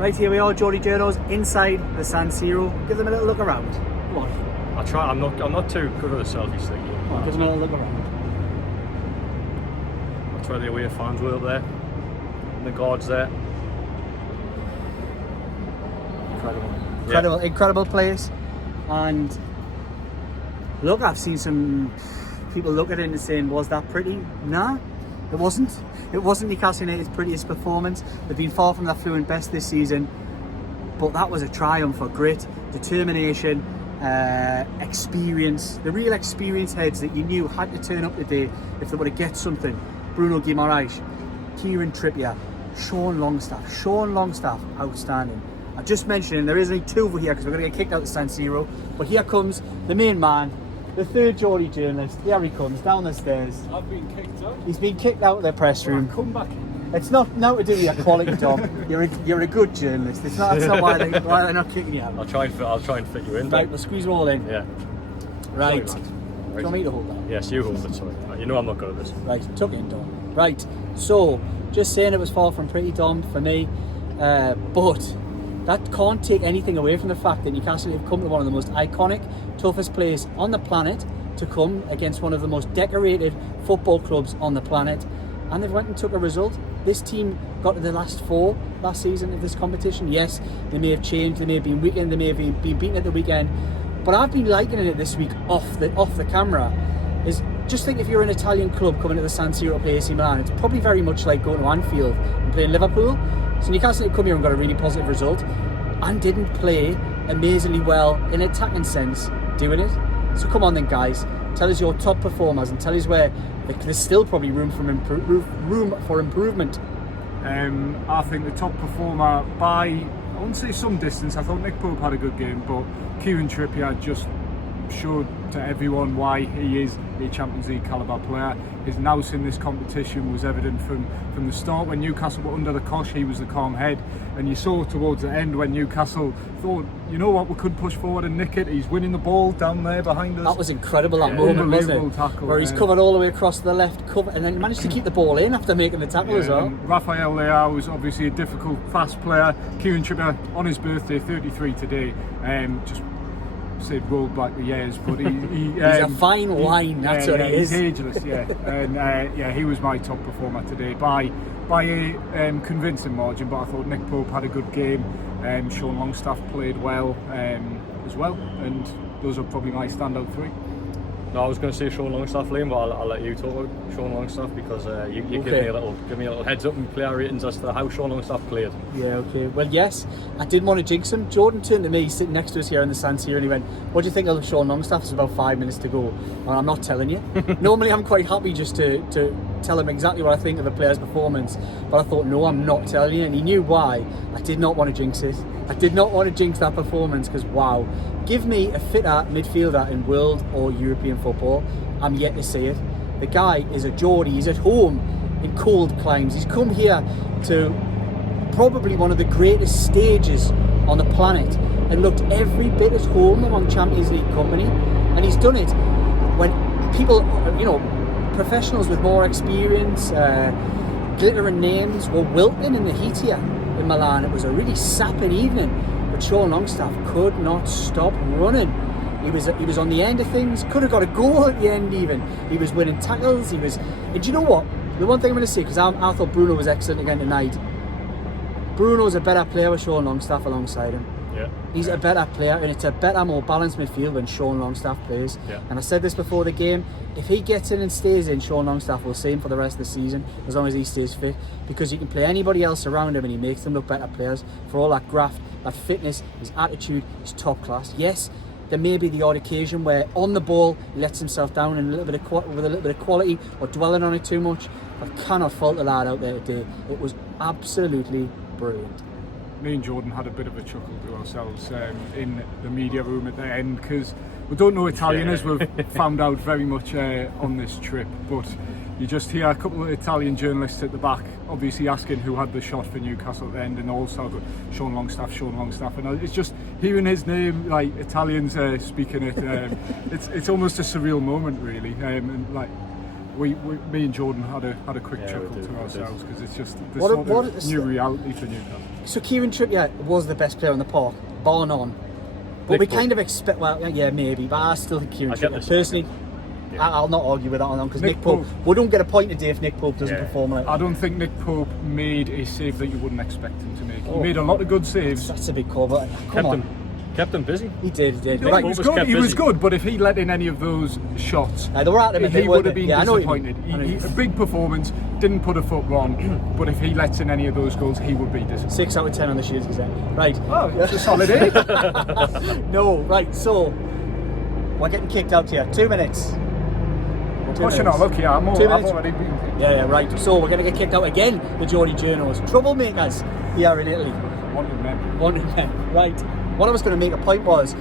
Right, here we are, Geordie Journos, inside the San Siro. Give them a little look around. Come on. I'll try. I'm not too good at the selfie stick. Come on, give them a little look around. I'll try the away fans were up there. And the guards there. Incredible place. And look, I've seen some people look at it and saying, was that pretty? Nah, it wasn't. It wasn't Newcastle United's prettiest performance. They've been far from their fluent best this season, but that was a triumph for grit, determination, experience. The real experience heads that you knew had to turn up today if they were to get something. Bruno Guimaraes, Kieran Trippier, Sean Longstaff, outstanding. I just mentioned there is only two over here because we're going to get kicked out of San Siro, but here comes the main man, the third Geordie journalist. Here he comes down the stairs. I've been kicked out. He's been kicked out of the press room. Come back in. It's not now to do with your quality, Tom. You're a good journalist. That's not why they're not kicking you out. I'll try and fit you in. Right, we'll squeeze them all in. Yeah. Right. Sorry, Do you want me to hold that? Yes, you hold it. Sorry. You know I'm not good at this. Right, tuck it in, Dom. Right. So, just saying it was far from pretty, Dom, for me, but that can't take anything away from the fact that Newcastle have come to one of the most iconic, toughest players on the planet to come against one of the most decorated football clubs on the planet, and they've went and took a result. This team got to the last four last season of this competition. Yes, they may have changed, they may have been weakened, they may have been beaten at the weekend, but I've been likening it this week off the camera. Is just think if you're an Italian club coming to the San Siro to play AC Milan, it's probably very much like going to Anfield and playing Liverpool. So Newcastle have come here and got a really positive result and didn't play amazingly well in an attacking sense doing it. So come on then, guys, tell us your top performers and tell us where there's still probably room for improvement. I think the top performer by, I wouldn't say some distance, I thought Nick Pope had a good game, but Kieran Trippier just showed to everyone why he is a Champions League calibre player. His nous in this competition was evident from the start. When Newcastle were under the cosh, he was the calm head, and you saw towards the end when Newcastle thought, you know what, we could push forward and nick it. He's winning the ball down there behind us. That was incredible, that moment, wasn't it? Tackle, where he's covered all the way across to the left, and then managed to keep the ball in after making the tackle as well. Rafael Leao was obviously a difficult, fast player. Kieran Trippier on his birthday, 33 today, just said rolled back the years, but he's a fine wine, that's what it is. He's ageless, yeah. And he was my top performer today by a convincing margin, but I thought Nick Pope had a good game. Sean Longstaff played well as well, and those are probably my standout three. No, I was going to say Sean Longstaff, Liam, but I'll let you talk about Sean Longstaff because you okay. give me a little heads up and player ratings as to how Sean Longstaff played. Yeah, okay. Well, yes, I didn't want to jinx him. Jordan turned to me, sitting next to us here in the San Siro, and he went, "What do you think of Sean Longstaff?" It's about 5 minutes to go. Well, I'm not telling you. Normally, I'm quite happy just to tell him exactly what I think of a player's performance, but I thought, no, I'm not telling you, and he knew why. I did not want to jinx it. I did not want to jinx that performance because, wow, give me a fitter midfielder in world or European football. I'm yet to see it. The guy is a Geordie. He's at home in cold climes. He's come here to probably one of the greatest stages on the planet and looked every bit at home among Champions League company. And he's done it when people, professionals with more experience, glittering names were wilting in the heat here in Milan. It was a really sapping evening. But Sean Longstaff could not stop running. He was on the end of things, could have got a goal at the end even. He was winning tackles, and do you know what? The one thing I'm going to say, because I thought Bruno was excellent again tonight, Bruno's a better player with Sean Longstaff alongside him. Yeah. He's a better player, and it's a better, more balanced midfield when Sean Longstaff plays. Yeah. And I said this before the game, if he gets in and stays in, Sean Longstaff will see him for the rest of the season, as long as he stays fit, because you can play anybody else around him and he makes them look better players for all that graft, that fitness, his attitude, his top class. Yes, there may be the odd occasion where on the ball he lets himself down in with a little bit of quality or dwelling on it too much. I cannot fault the lad out there today. It was absolutely brilliant. Me and Jordan had a bit of a chuckle to ourselves in the media room at the end because we don't know Italian, as we've found out very much on this trip, but you just hear a couple of Italian journalists at the back obviously asking who had the shot for Newcastle at the end, and also Sean Longstaff, and it's just hearing his name, like Italians speaking it, it's almost a surreal moment really, and like me and Jordan had a quick Yeah, chuckle we did, to we ourselves because it's just the What- sort what of is- new reality for Newcastle. So Kieran Trippier was the best player on the park, bar none. But Nick we Pope. kind of expect, well, yeah, maybe, but I still think Kieran I get Trippier. this. Personally, Yeah. I'll not argue with that one because Nick Nick Pope, Pope. we don't get a point today if Nick Pope doesn't Yeah. perform like I that. don't think Nick Pope made a save that you wouldn't expect him to make. He Oh. made a lot of good saves. That's a big call, but come on. Kept him busy. He did. No, Right. he was was good. kept He was busy. good, but if he let in any of those shots, They were at him a bit, he weren't would have they? been Yeah, I know what you mean. disappointed. I know what you mean. A big performance, didn't put a foot wrong, but if he lets in any of those goals, he would be disappointed. 6 out of 10 on the Shields Gazette. Right. Oh, it's a solid 8. No, right, so we're getting kicked out here. 2 minutes. Pushing our luck here. I've 2 minutes. already been. Yeah, right. So we're going to get kicked out again, the Geordie Journos. Troublemakers here in Italy. Wanted men. Wanted men. Right. What I was going to make a point was,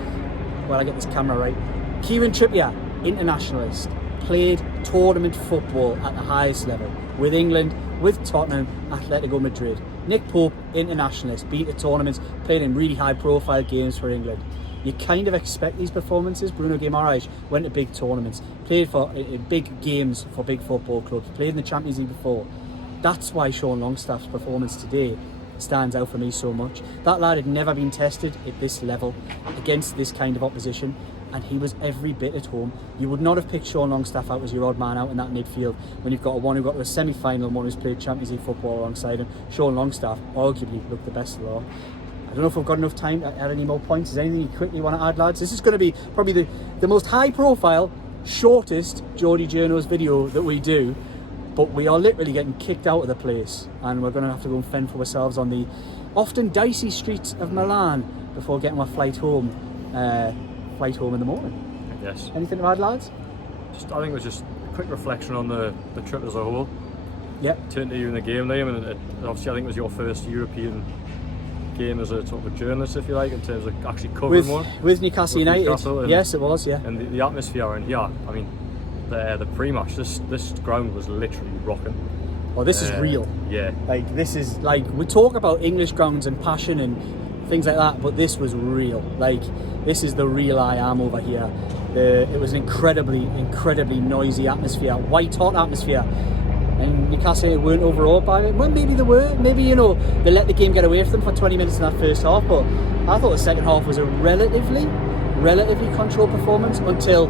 well, I get this camera right. Kieran Trippier, internationalist, played tournament football at the highest level with England, with Tottenham, Atletico Madrid. Nick Pope, internationalist, been to tournaments, played in really high-profile games for England. You kind of expect these performances. Bruno Guimaraes went to big tournaments, played for in big games for big football clubs, played in the Champions League before. That's why Sean Longstaff's performance today stands out for me so much. That lad had never been tested at this level against this kind of opposition, and he was every bit at home. You would not have picked Sean Longstaff out as your odd man out in that midfield when you've got one who got to a semi-final and one who's played Champions League football alongside him. Sean Longstaff arguably looked the best of the lot. I don't know if we've got enough time to add any more points. Is there anything you quickly want to add, lads? This is going to be probably the most high-profile, shortest Geordie Journos video that we do, but we are literally getting kicked out of the place, and we're going to have to go and fend for ourselves on the often dicey streets of Milan before getting our flight home in the morning. Yes. Anything to add, lads? I think it was just a quick reflection on the trip as a whole. Yep. Turned to you in the game, Liam, and obviously I think it was your first European game as a sort of a journalist, if you like, in terms of actually covering one. With Newcastle With United. Newcastle and- Yes, it was, yeah. And the atmosphere, and yeah, I mean, the pre-match, this ground was literally rocking. Well, this is real. Yeah. Like, this is, like, we talk about English grounds and passion and things like that, but this was real. Like, this is the real I am over here. It was an incredibly noisy atmosphere, white hot atmosphere. And Newcastle weren't overawed by it. Well, maybe they were. Maybe, they let the game get away from them for 20 minutes in that first half. But I thought the second half was a relatively controlled performance until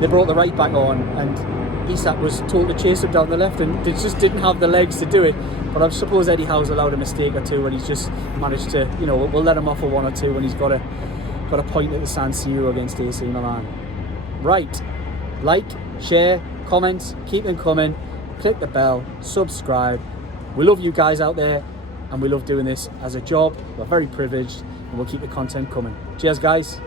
they brought the right back on and Isak was told to chase him down the left and they just didn't have the legs to do it. But I suppose Eddie Howe's allowed a mistake or two and he's just managed to, we'll let him off for one or two when he's got a point at the San Siro against AC Milan. Right. Like, share, comments, keep them coming. Click the bell, subscribe. We love you guys out there and we love doing this as a job. We're very privileged and we'll keep the content coming. Cheers, guys.